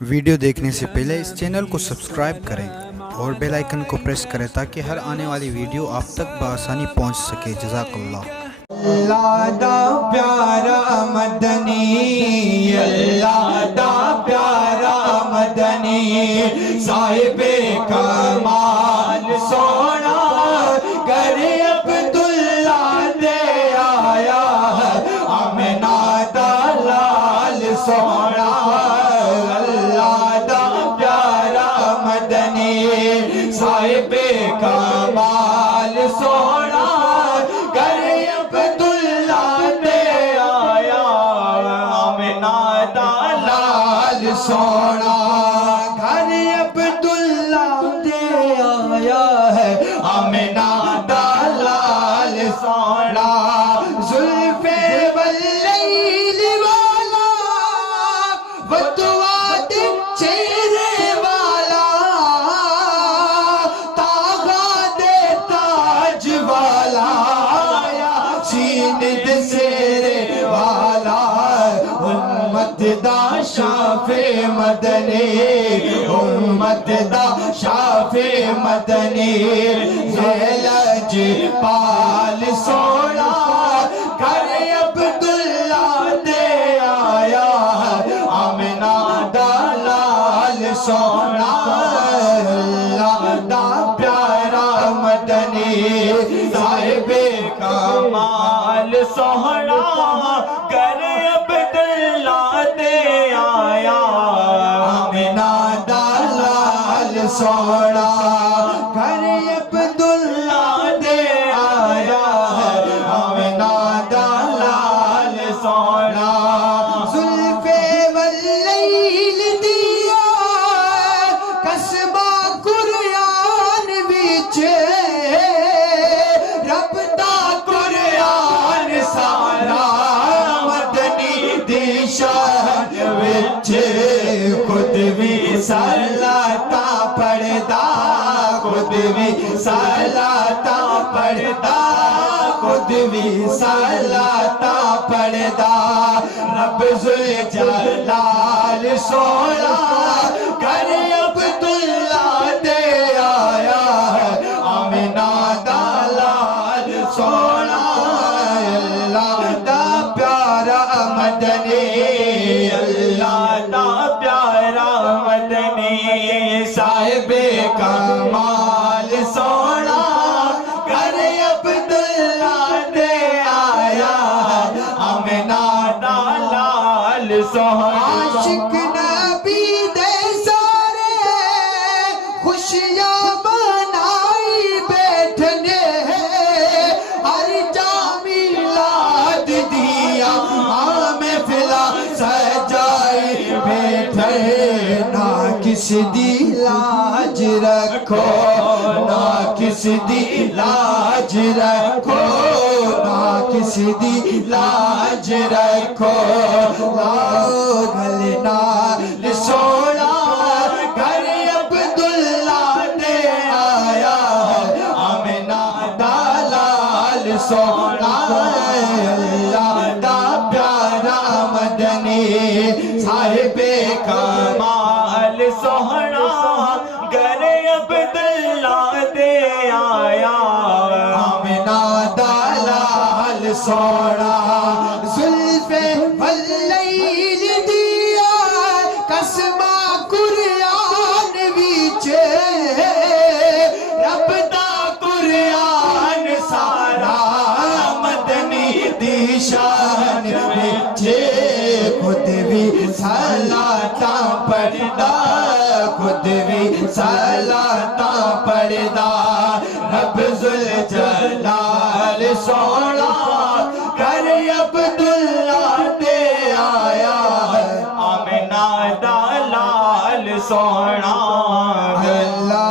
ویڈیو دیکھنے سے پہلے اس چینل کو سبسکرائب کریں اور بیل آئیکن کو پریس کریں تاکہ ہر آنے والی ویڈیو آپ تک بآسانی پہنچ سکے۔ جزاک اللہ۔ اللہ دا پیارا مدنی، اللہ دا پیارا مدنی، صاحب کمال سونا گر عبداللہ دے آیا آمنہ دا لال سونا۔ اللہ دا پیارا مدنی، صاحب کمال سونا گر عبداللہ دے آیا آمنہ دا لال سونا۔ گھر عبداللہ دے آیا ہے آمنہ دا لال سونا۔ زلف واللیل والا ودواد چہرے والا، تاغا دے تاج والا، یاسین دے سیرے والا، امت دا شافع مدنی، امت دا شافع مدنی، زیلج پال سونا گر عبداللہ دے آیا آمنہ دا لال سونا۔ اللہ دا پیارا مدنی، صاحب کمال سونا گر عبداللہ دے آیا آمنہ دا لال سونا۔ گر عبداللہ دے آیا آمنہ دا لال سونا۔ زلف واللیل دیا قصبہ قرآن وچ، رب دا قرآن سارا مدنی دی شان وچ، خود بھی صلاۃ پڑھدا، خود بھی صلاۃ پڑھدا، خود بھی صلاۃ پڑھدا، رب ذوالجلال سونا گر عبداللہ دے آیا آمنہ دا لال سونا۔ اللہ دا پیارا مدنی، اللہ دا پیارا مدنی، صاحب کمال سونا گر عبداللہ دے آیا آمنہ دا لال سونا۔ عاشق نبی دے سارے خوشیاں منائی بیٹھنے، ہر جا میلاد دیا محفلا سجائی بیٹھے، نہ کس دی لاج رکھو، نہ کس دی لاج رکھو، نہ کس دی لاج رکھو، گل نال سونا گر عبداللہ دے آیا آمنہ دا لال سونا۔ اللہ دا پیارا مدنی، صاحب کمال سونا گر عبداللہ دے آیا آمنہ دا لال سونا۔ زلف واللیل دیا قصبہ قرآن وچ، رب دا قرآن سارا مدنی دی شان وچ، خود بھی صلاۃ پڑھدا، خود بھی صلاۃ پڑھدا، رب ذوالجلال سونا گر عبداللہ دے آیا آمنہ دا لال سونا۔ اللہ